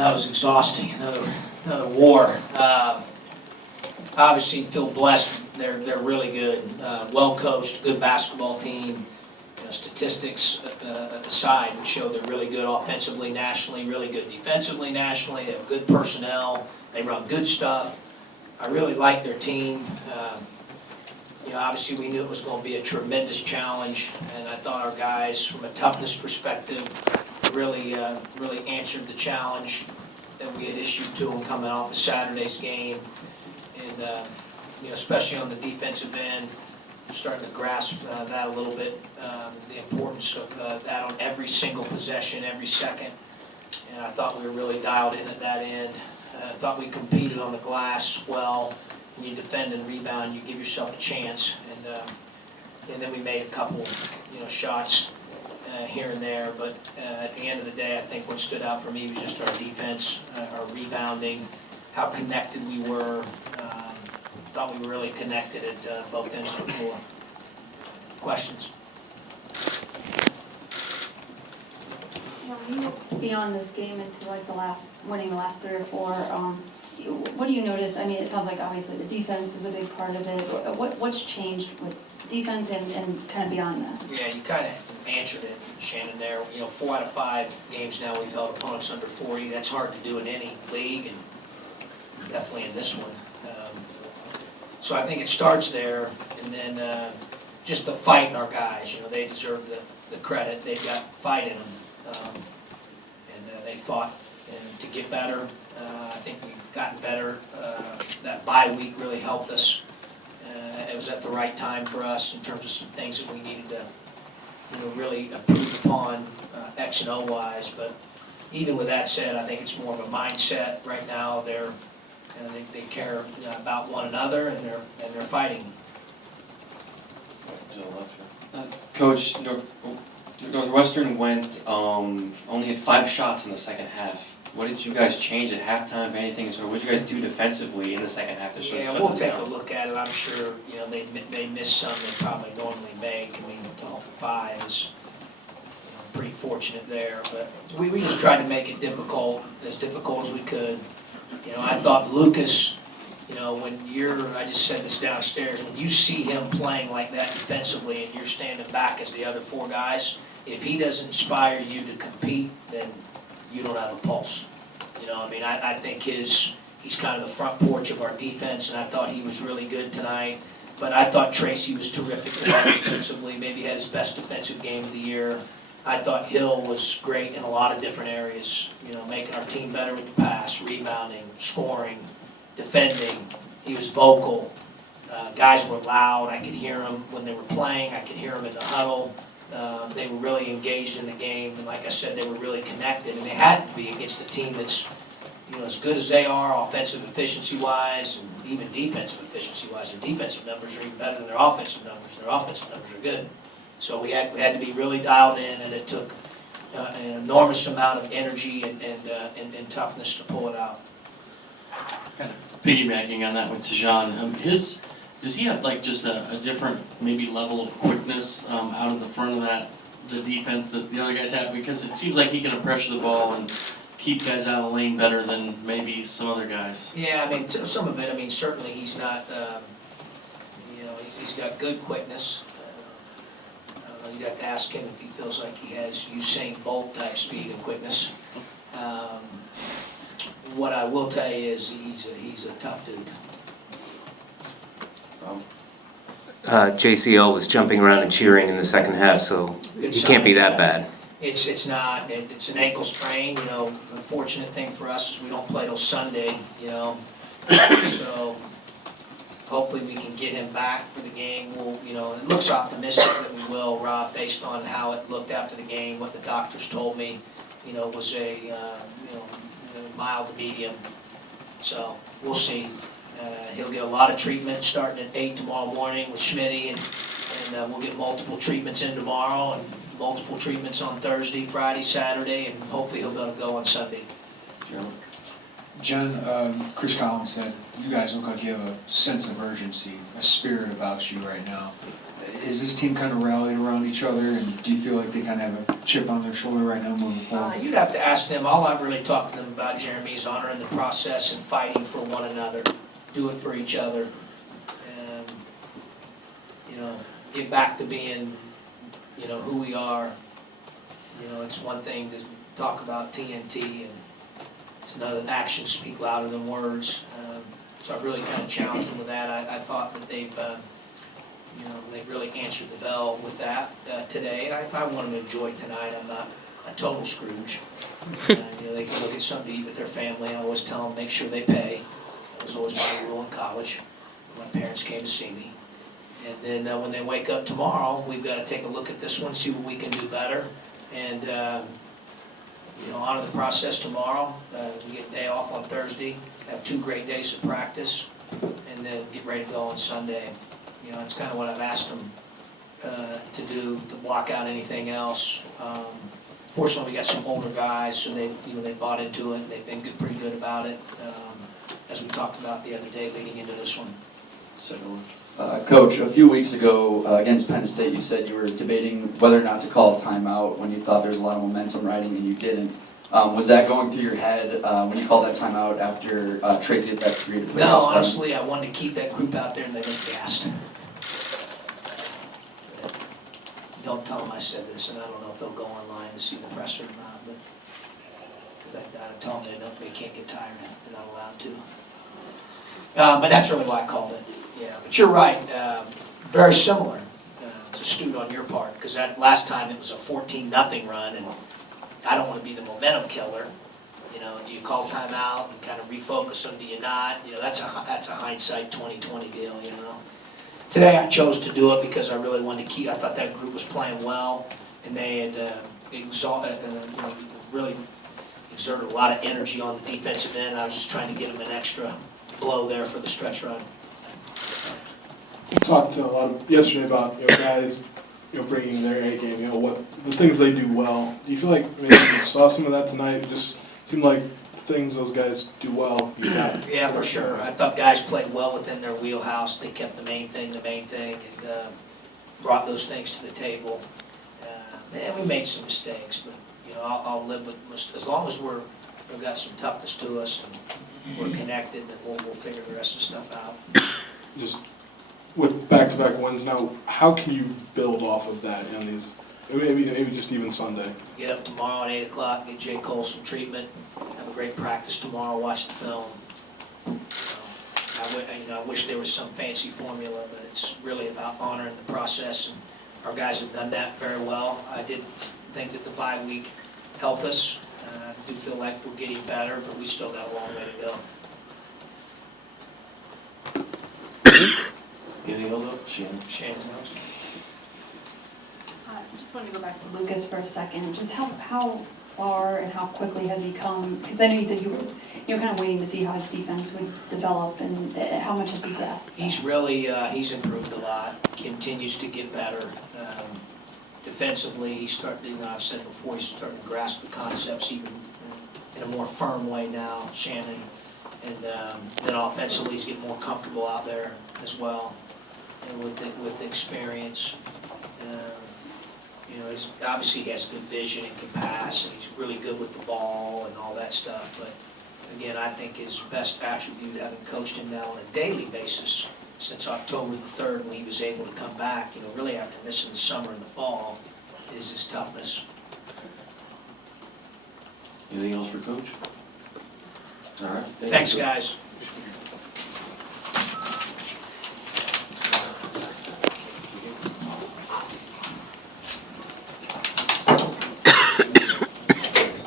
That was exhausting. Another war. Obviously, feel blessed. They're really good. Well coached, good basketball team. Statistics aside would show they're really good offensively nationally, really good defensively nationally. They have good personnel. They run good stuff. I really like their team. Obviously we knew it was going to be a tremendous challenge, and I thought our guys, from a toughness perspective, really answered the challenge that we had issued to them coming off of Saturday's game. And especially on the defensive end, starting to grasp that a little bit, the importance of that on every single possession, every second. And I thought we were really dialed in at that end. I thought we competed on the glass well. When you defend and rebound, you give yourself a chance. And then we made a couple, shots here and there. But at the end of the day, I think what stood out for me was just our defense, our rebounding, how connected we were. Thought we were really connected at both ends of the floor. Questions? When you look beyond this game into like winning the last 3 or 4, what do you notice? I mean, it sounds like obviously the defense is a big part of it. What's changed with defense and kind of beyond that? Yeah, you kind of answered it, Shannon, there. 4 out of 5 games now we've held opponents under 40. That's hard to do in any league, and definitely in this one. So I think it starts there, and then just the fight in our guys. They deserve the credit. They've got fight in them, and they fought and to get better. I think we've gotten better. That bye week really helped us. It was at the right time for us in terms of some things that we needed to really improve upon X and O wise. But even with that said, I think it's more of a mindset right now. They care about one another, and they're fighting. Coach, Northwestern went only had 5 shots in the second half. What did you guys change at halftime, if anything? So what did you guys do defensively in the second half to shut them down? We'll take a look at it. I'm sure they missed some they probably normally make. I mean, the 5 is pretty fortunate there, but we just tried to make it as difficult as we could. I thought Lucas, I just said this downstairs, when you see him playing like that defensively and you're standing back as the other 4 guys, if he doesn't inspire you to compete, then you don't have a pulse. I think he's kind of the front porch of our defense, and I thought he was really good tonight. But I thought Tracy was terrific tonight defensively, maybe had his best defensive game of the year. I thought Hill was great in a lot of different areas, making our team better with the pass, rebounding, scoring, defending. He was vocal. Guys were loud. I could hear them when they were playing. I could hear them in the huddle. They were really engaged in the game, and like I said, they were really connected. And they had to be against a team that's, as good as they are, offensive efficiency-wise, and even defensive efficiency-wise. Their defensive numbers are even better than their offensive numbers. Their offensive numbers are good. So we had to be really dialed in, and it took an enormous amount of energy and toughness to pull it out. Kind of piggybacking on that with Tajan, does he have like just a different maybe level of quickness out of the front of the defense that the other guys have? Because it seems like he can pressure the ball and keep guys out of the lane better than maybe some other guys. Yeah, I mean, some of it. Certainly he's not. He's got good quickness. You'd have to ask him if he feels like he has Usain Bolt type speed and quickness. What I will tell you is he's a tough dude. JCL was jumping around and cheering in the second half, so it can't be that bad. It's not. It's an ankle sprain. The fortunate thing for us is we don't play till Sunday. So hopefully we can get him back for the game. It looks optimistic that we will, Rob, based on how it looked after the game. What the doctors told me, was a mild to medium. So we'll see. He'll get a lot of treatment starting at 8 tomorrow morning with Schmitty, and we'll get multiple treatments in tomorrow and multiple treatments on Thursday, Friday, Saturday, and hopefully he'll be able to go on Sunday. Jen, Chris Collins said, you guys look like you have a sense of urgency, a spirit about you right now. Is this team kind of rallied around each other, and do you feel like they kind of have a chip on their shoulder right now moving forward? You'd have to ask them. All I've really talked to them about, Jeremy, is honoring the process and fighting for one another. Do it for each other. And, get back to being, who we are. It's one thing to talk about TNT, and it's another, actions speak louder than words. So I really kind of challenged them with that. I thought that they've really answered the bell with that today. And I want them to enjoy tonight. I'm not a total Scrooge. They can look at something to eat with their family. I always tell them, make sure they pay. That was always my rule in college. My parents came to see me. And then when they wake up tomorrow, we've got to take a look at this one, see what we can do better. And, honor the process tomorrow. We get a day off on Thursday, have 2 great days of practice, and then get ready to go on Sunday. It's kind of what I've asked them to do, to block out anything else. Fortunately, we got some older guys, so they bought into it. They've been pretty good about it, as we talked about the other day leading into this one. Second one. Coach, a few weeks ago against Penn State, you said you were debating whether or not to call a timeout when you thought there was a lot of momentum riding and you didn't. Was that going through your head when you called that timeout after Tracy hit that 3 to play? No, honestly, I wanted to keep that group out there and they looked gassed. Don't tell them I said this, and I don't know if they'll go online to see the presser or not, but because I tell them they can't get tired, they're not allowed to. But that's really why I called it. Yeah, but you're right, very similar. It's astute on your part, because that last time it was a 14-0 run, and I don't want to be the momentum killer. Do you call timeout and kind of refocus them? Do you not? That's a hindsight 2020 deal. Today I chose to do it because I really wanted to keep. I thought that group was playing well, and they had really exerted a lot of energy on the defensive end. I was just trying to give them an extra blow there for the stretch run. We talked a lot yesterday about guys bringing their A game, what the things they do well. Do you feel like maybe you saw some of that tonight? It just seemed like things those guys do well. Yeah, for sure. I thought guys played well within their wheelhouse. They kept the main thing, and brought those things to the table. And we made some mistakes, but I'll live with as long as we've got some toughness to us and we're connected, then we'll figure the rest of the stuff out. Just with back-to-back wins now, how can you build off of that in these? Maybe just even Sunday. Get up tomorrow at 8 o'clock, get J. Cole some treatment, have a great practice tomorrow, watch the film. I wish there was some fancy formula, but it's really about honoring the process, and our guys have done that very well. I did think that the bye week helped us. I do feel like we're getting better, but we still got a long way to go. Anything else? Shannon. Just wanted to go back to Lucas for a second. Just how far and how quickly has he come? Because I know you said you were kind of waiting to see how his defense would develop, and how much has he grasped? He's really he's improved a lot. Continues to get better. Defensively, he's starting. I've said before, he's starting to grasp the concepts even in a more firm way now. Shannon, and then offensively, he's getting more comfortable out there as well, and with the experience. He's obviously he has good vision and can pass, and he's really good with the ball and all that stuff. But again, I think his best attribute, having coached him now on a daily basis since October the 3rd, when he was able to come back, really after missing the summer and the fall, is his toughness. Anything else for Coach? All right. Thanks, guys.